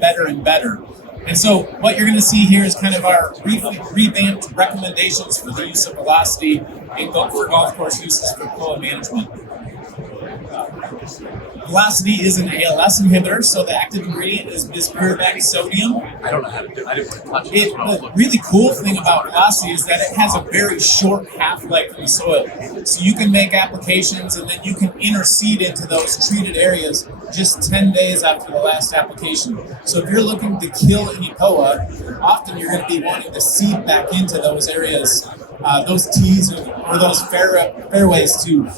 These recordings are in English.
better and better. And so what you're going to see here is kind of our revamped recommendations for the use of velocity for golf course uses for POA management. Velocity is an ALS inhibitor, so the active ingredient is bispyruvate sodium. I don't know how to do it. I didn't want to touch it. The really cool thing about velocity is that it has a very short half-life in the soil. So you can make applications and then you can interseed into those treated areas just 10 days after the last application. So if you're looking to kill any POA, often you're going to be wanting to seed back into those areas, those tees or those fairways to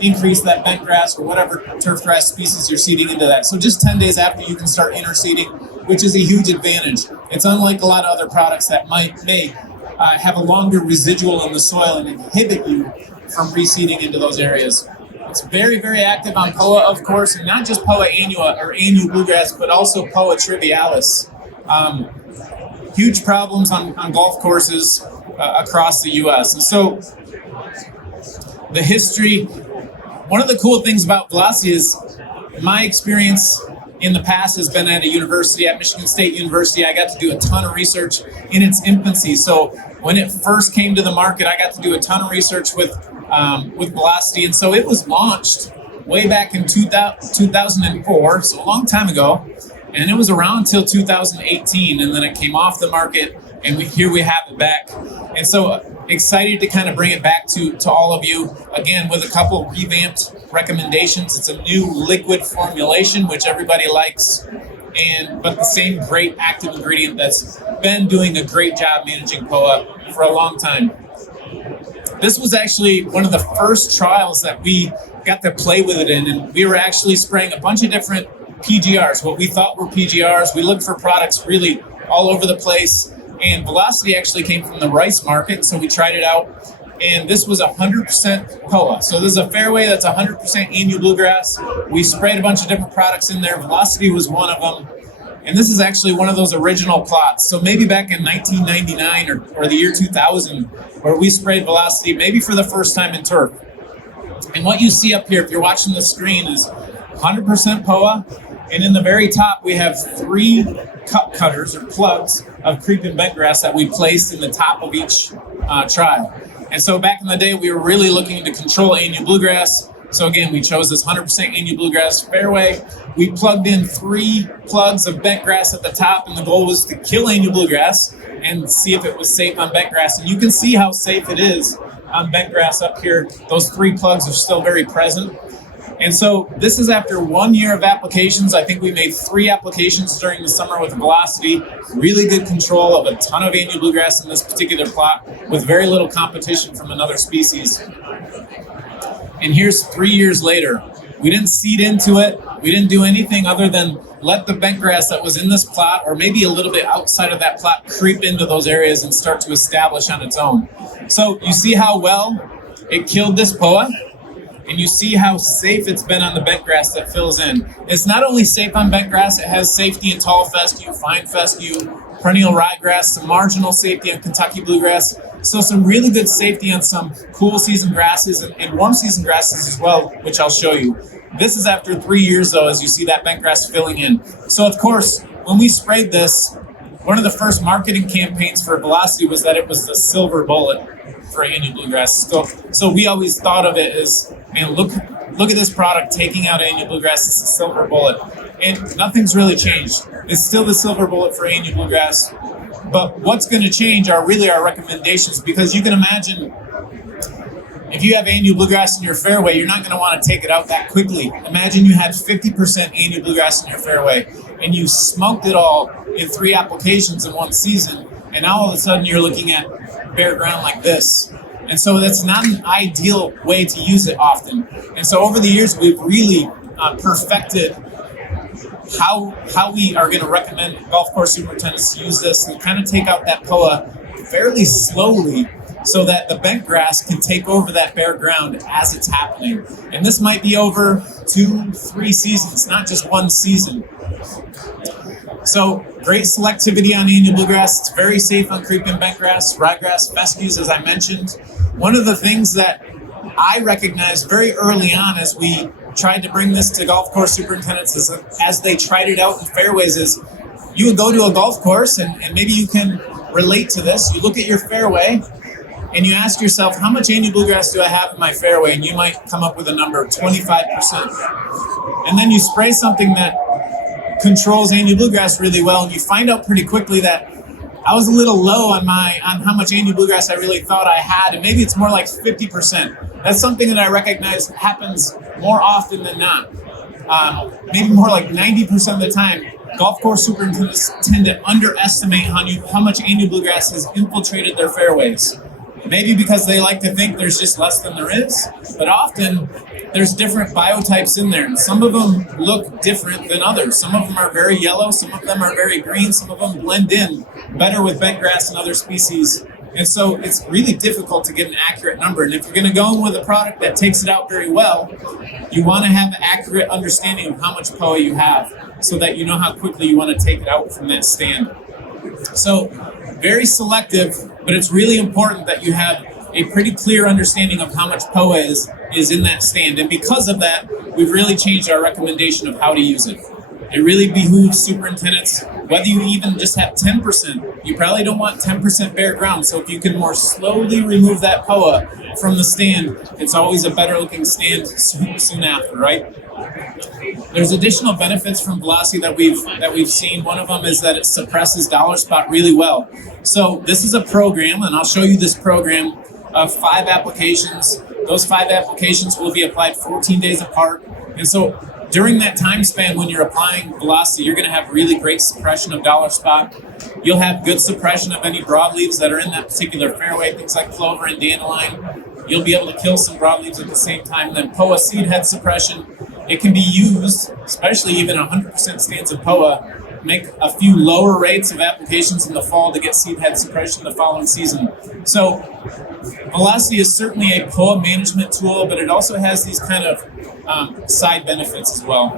increase that bent grass or whatever turf grass species you're seeding into that. So just 10 days after, you can start interseeding, which is a huge advantage. It's unlike a lot of other products that may have a longer residual in the soil and inhibit you from reseeding into those areas. It's very, very active on POA, of course, and not just POA annua or annual bluegrass, but also POA trivialis. Huge problems on golf courses across the U.S. And so the history, one of the cool things about velocity is my experience in the past has been at a university, at Michigan State University. I got to do a ton of research in its infancy. So when it first came to the market, I got to do a ton of research with velocity. And so it was launched way back in 2004, so a long time ago. And it was around until 2018, and then it came off the market, and here we have it back. And so excited to kind of bring it back to all of you, again, with a couple revamped recommendations. It's a new liquid formulation, which everybody likes, but the same great active ingredient that's been doing a great job managing POA for a long time. This was actually one of the first trials that we got to play with it in, and we were actually spraying a bunch of different PGRs, what we thought were PGRs. We looked for products really all over the place, and velocity actually came from the rice market, so we tried it out, and this was 100% POA. So this is a fairway that's 100% annual bluegrass. We sprayed a bunch of different products in there. Velocity was one of them, and this is actually one of those original plots. So maybe back in 1999 or the year 2000, where we sprayed velocity maybe for the first time in turf. And what you see up here, if you're watching the screen, is 100% POA. And in the very top, we have 3 cup cutters or plugs of creep and bent grass that we placed in the top of each trial. And so back in the day, we were really looking to control annual bluegrass. So again, we chose this 100% annual bluegrass fairway. We plugged in 3 plugs of bent grass at the top, and the goal was to kill annual bluegrass and see if it was safe on bent grass. And you can see how safe it is on bent grass up here. Those 3 plugs are still very present. And so this is after 1 year of applications. I think we made 3 applications during the summer with velocity. Really good control of a ton of annual bluegrass in this particular plot with very little competition from another species. And here's 3 years later. We didn't seed into it. We didn't do anything other than let the bent grass that was in this plot, or maybe a little bit outside of that plot, creep into those areas and start to establish on its own. So you see how well it killed this POA? And you see how safe it's been on the bent grass that fills in. It's not only safe on bent grass, it has safety in tall fescue, fine fescue, perennial ryegrass, some marginal safety on Kentucky bluegrass. So some really good safety on some cool season grasses and warm season grasses as well, which I'll show you. This is after 3 years though, as you see that bent grass filling in. So of course, when we sprayed this, one of the first marketing campaigns for velocity was that it was the silver bullet for annual bluegrass. So we always thought of it as, man, look at this product taking out annual bluegrass. It's a silver bullet. And nothing's really changed. It's still the silver bullet for annual bluegrass. But what's going to change are really our recommendations, because you can imagine if you have annual bluegrass in your fairway, you're not going to want to take it out that quickly. Imagine you had 50% annual bluegrass in your fairway and you smoked it all in 3 applications in 1 season, and now all of a sudden you're looking at bare ground like this. And so that's not an ideal way to use it often. And so over the years, we've really perfected how we are going to recommend golf course superintendents to use this and kind of take out that POA fairly slowly so that the bent grass can take over that bare ground as it's happening. And this might be over 2-3 seasons, not just 1 season. So great selectivity on annual bluegrass. It's very safe on creep and bent grass, ryegrass, fescues, as I mentioned. One of the things that I recognized very early on as we tried to bring this to golf course superintendents as they tried it out in fairways is you would go to a golf course and maybe you can relate to this. You look at your fairway and you ask yourself, how much annual bluegrass do I have in my fairway? And you might come up with a number, 25%. And then you spray something that controls annual bluegrass really well, and you find out pretty quickly that I was a little low on how much annual bluegrass I really thought I had, and maybe it's more like 50%. That's something that I recognize happens more often than not. Maybe more like 90% of the time, golf course superintendents tend to underestimate how much annual bluegrass has infiltrated their fairways. Maybe because they like to think there's just less than there is, but often there's different biotypes in there. And some of them look different than others. Some of them are very yellow, some of them are very green, some of them blend in better with bentgrass and other species. And so it's really difficult to get an accurate number. And if you're going to go in with a product that takes it out very well, you want to have an accurate understanding of how much POA you have so that you know how quickly you want to take it out from that stand. So very selective, but it's really important that you have a pretty clear understanding of how much POA is in that stand. And because of that, we've really changed our recommendation of how to use it. It really behooves superintendents, whether you even just have 10%, you probably don't want 10% bare ground. So if you can more slowly remove that POA from the stand, it's always a better looking stand soon after, right? There's additional benefits from Velocity that we've seen. One of them is that it suppresses dollar spot really well. So this is a program, and I'll show you this program of 5 applications. Those 5 applications will be applied 14 days apart. And so during that time span when you're applying Velocity, you're going to have really great suppression of dollar spot. You'll have good suppression of any broadleaves that are in that particular fairway, things like clover and dandelion. You'll be able to kill some broadleaves at the same time. And then POA seed head suppression, it can be used, especially even 100% stands of POA, make a few lower rates of applications in the fall to get seed head suppression the following season. So Velocity is certainly a POA management tool, but it also has these kind of side benefits as well.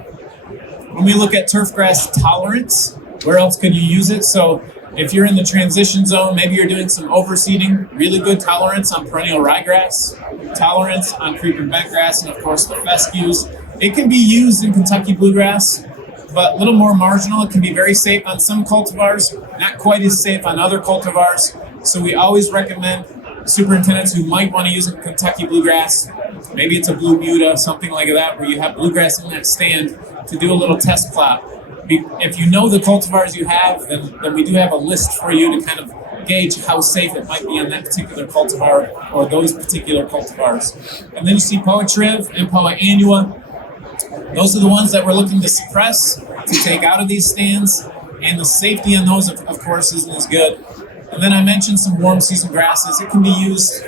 When we look at turfgrass tolerance, where else could you use it? So if you're in the transition zone, maybe you're doing some overseeding, really good tolerance on perennial ryegrass, tolerance on creeping bentgrass, and of course the fescues. It can be used in Kentucky bluegrass, but a little more marginal. It can be very safe on some cultivars, not quite as safe on other cultivars. So we always recommend superintendents who might want to use it in Kentucky bluegrass, maybe it's a blue muta, something like that, where you have bluegrass in that stand, to do a little test plot. If you know the cultivars you have, then we do have a list for you to kind of gauge how safe it might be on that particular cultivar or those particular cultivars. And then you see POA Triv and POA Annua. Those are the ones that we're looking to suppress, to take out of these stands, and the safety on those, of course, isn't as good. And then I mentioned some warm season grasses. It can be used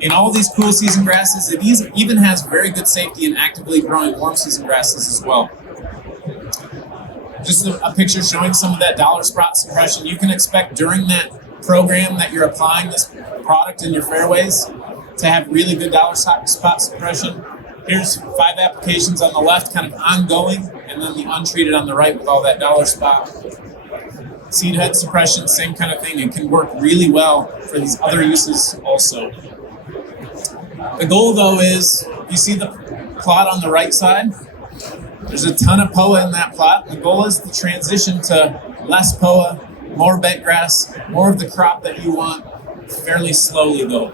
in all these cool season grasses. It even has very good safety in actively growing warm season grasses as well. Just a picture showing some of that dollar spot suppression you can expect during that program that you're applying this product in your fairways to have really good dollar spot suppression. Here's 5 applications on the left, kind of ongoing, and then the untreated on the right with all that dollar spot. Seed head suppression, same kind of thing. It can work really well for these other uses also. The goal, though, is, you see the plot on the right side? There's a ton of POA in that plot. The goal is to transition to less POA, more bentgrass, more of the crop that you want, fairly slowly, though.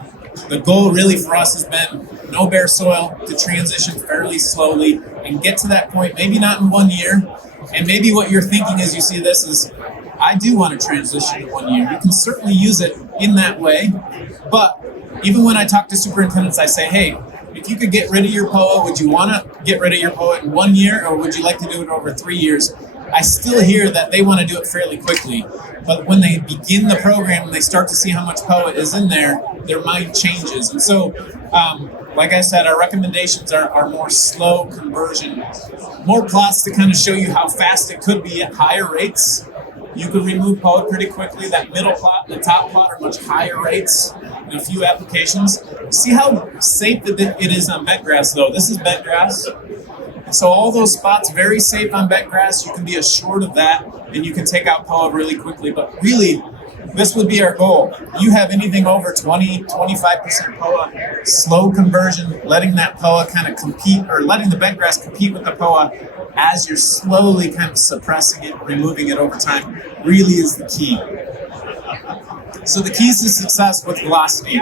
The goal really for us has been no bare soil, to transition fairly slowly and get to that point, maybe not in 1 year. And maybe what you're thinking as you see this is, I do want to transition in 1 year. You can certainly use it in that way. But even when I talk to superintendents, I say, hey, if you could get rid of your POA, would you want to get rid of your POA in 1 year, or would you like to do it over 3 years? I still hear that they want to do it fairly quickly. But when they begin the program and they start to see how much POA is in there, their mind changes. And so, like I said, our recommendations are more slow conversion, more plots to kind of show you how fast it could be at higher rates. You could remove POA pretty quickly. That middle plot and the top plot are much higher rates in a few applications. See how safe it is on bentgrass, though. This is bentgrass. So all those spots, very safe on bentgrass. You can be assured of that, and you can take out POA really quickly. But really, this would be our goal. You have anything over 20-25% POA, slow conversion, letting that POA kind of compete, or letting the bentgrass compete with the POA as you're slowly kind of suppressing it, removing it over time, really is the key. So the keys to success with velocity: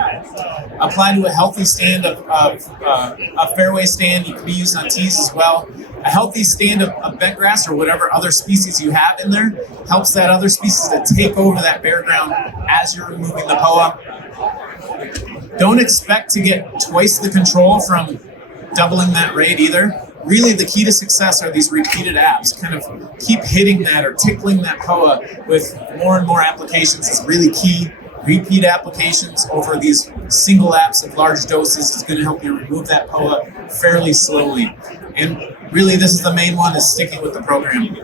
apply to a healthy stand of a fairway stand. You can be used on tees as well. A healthy stand of bentgrass or whatever other species you have in there helps that other species to take over that bare ground as you're removing the POA. Don't expect to get twice the control from doubling that rate either. Really, the key to success are these repeated apps. Kind of keep hitting that or tickling that POA with more and more applications is really key. Repeat applications over these single apps of large doses is going to help you remove that POA fairly slowly. And really, this is the main one, is sticking with the program.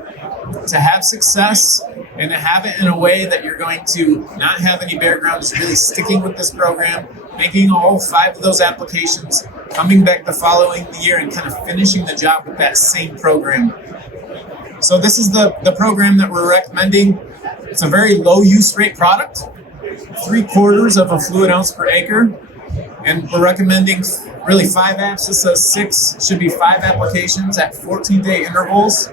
To have success and to have it in a way that you're going to not have any bare ground is really sticking with this program, making all 5 of those applications, coming back the following year and kind of finishing the job with that same program. So this is the program that we're recommending. It's a very low use rate product, 3/4 of a fluid ounce per acre. And we're recommending really 5 apps. This says 6, should be 5 applications at 14-day intervals.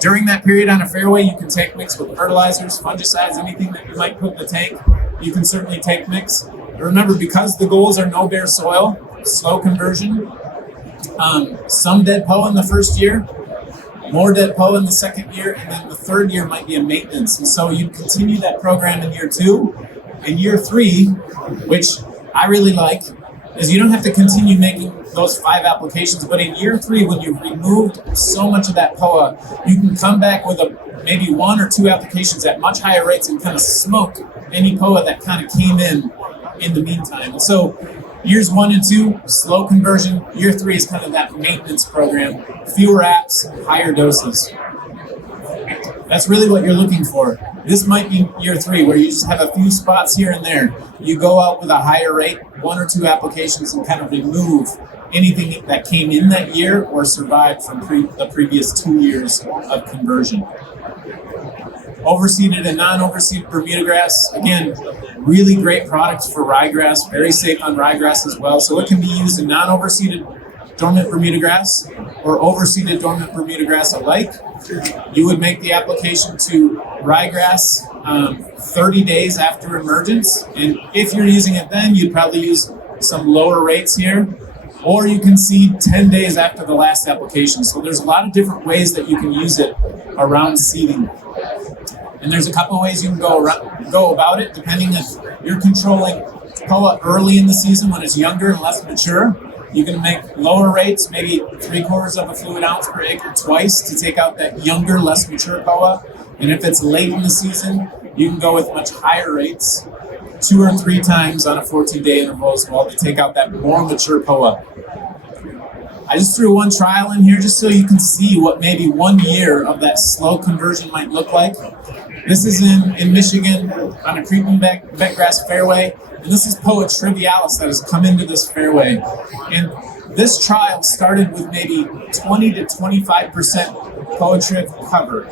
During that period on a fairway, you can take mix with fertilizers, fungicides, anything that you might put in the tank. You can certainly take mix. Remember, because the goals are no bare soil, slow conversion, some dead POA in the first year, more dead POA in the second year, and then the third year might be a maintenance. And so you continue that program in year 2. In year 3, which I really like, is you don't have to continue making those 5 applications, but in year 3, when you've removed so much of that POA, you can come back with maybe 1 or 2 applications at much higher rates and kind of smoke any POA that kind of came in the meantime. And so years 1 and 2, slow conversion. Year 3 is kind of that maintenance program. Fewer apps, higher doses. That's really what you're looking for. This might be year 3, where you just have a few spots here and there. You go out with a higher rate, 1 or 2 applications, and kind of remove anything that came in that year or survived from the previous 2 years of conversion. Overseeded and non-overseeded Bermuda grass, again, really great products for ryegrass, very safe on ryegrass as well. So it can be used in non-overseeded dormant Bermuda grass or overseeded dormant Bermuda grass alike. You would make the application to ryegrass 30 days after emergence. And if you're using it then, you'd probably use some lower rates here. Or you can seed 10 days after the last application. So there's a lot of different ways that you can use it around seeding. And there's a couple of ways you can go about it, depending if you're controlling POA early in the season when it's younger and less mature. You can make lower rates, maybe 3/4 of a fluid ounce per acre twice to take out that younger, less mature POA. And if it's late in the season, you can go with much higher rates, 2 or 3 times on a 14-day interval as well to take out that more mature POA. I just threw one trial in here just so you can see what maybe 1 year of that slow conversion might look like. This is in Michigan on a creeping bentgrass fairway. And this is Poa trivialis that has come into this fairway. And this trial started with maybe 20 to 25% Poa triv cover.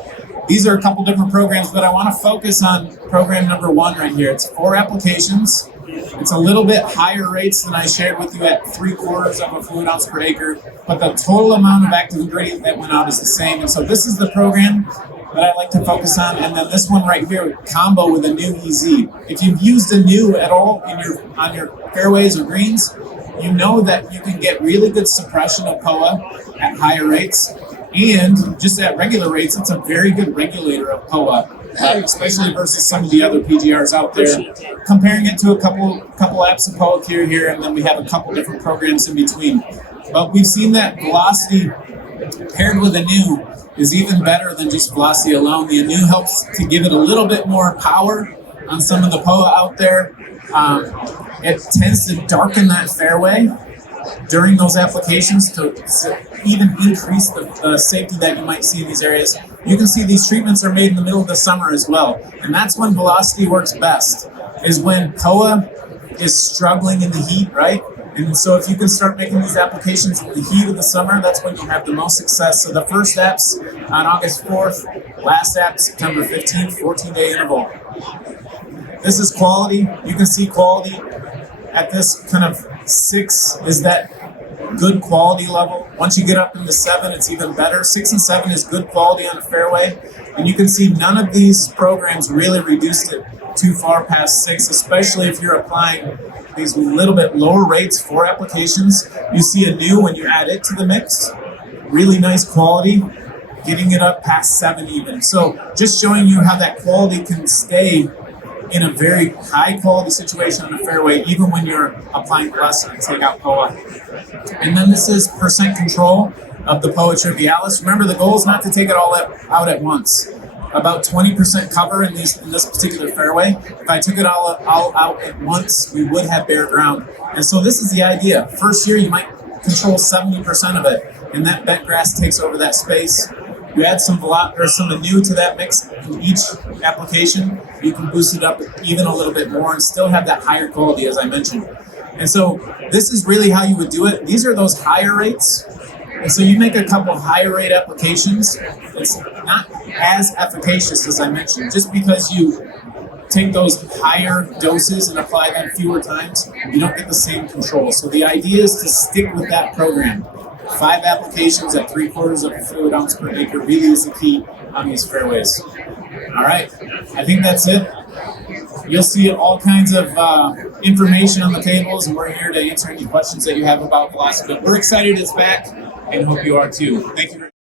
These are a couple different programs, but I want to focus on program number 1 right here. It's 4 applications. It's a little bit higher rates than I shared with you at 3/4 of a fluid ounce per acre, but the total amount of active ingredient that went out is the same. And so this is the program that I like to focus on, and then this one right here, combo with a new EZ. If you've used a new at all on your fairways or greens, you know that you can get really good suppression of POA at higher rates, and just at regular rates, it's a very good regulator of POA, especially versus some of the other PGRs out there. Comparing it to a couple apps of POA here, and then we have a couple different programs in between. But we've seen that velocity paired with a new is even better than just velocity alone. The Anu helps to give it a little bit more power on some of the POA out there. It tends to darken that fairway during those applications to even increase the safety that you might see in these areas. You can see these treatments are made in the middle of the summer as well. And that's when velocity works best, is when POA is struggling in the heat, right? And so if you can start making these applications in the heat of the summer, that's when you have the most success. So the first app's on August 4th, last app September 15th, 14-day interval. this is quality. You can see quality at this kind of 6 is that good quality level. Once you get up into 7, it's even better. 6 and 7 is good quality on the fairway. And you can see none of these programs really reduced it too far past 6, especially if you're applying these little bit lower rates for applications. You see a new when you add it to the mix. Really nice quality, getting it up past 7 even. So just showing you how that quality can stay in a very high quality situation on the fairway, even when you're applying less and take out POA. And then this is percent control of the POA trivialis. Remember, the goal is not to take it all out at once. About 20% cover in this particular fairway. If I took it all out at once, we would have bare ground. And so this is the idea. First year, you might control 70% of it, and that bent grass takes over that space. You add some new to that mix in each application, you can boost it up even a little bit more and still have that higher quality, as I mentioned. And so this is really how you would do it. These are those higher rates. And so you make a couple higher rate applications. It's not as efficacious, as I mentioned, just because you take those higher doses and apply them fewer times, you don't get the same control. So the idea is to stick with that program. 5 applications at 3/4 of a fluid ounce per acre really is the key on these fairways. All right, I think that's it. You'll see all kinds of information on the tables, and we're here to answer any questions that you have about velocity. But we're excited it's back, and hope you are too. Thank you.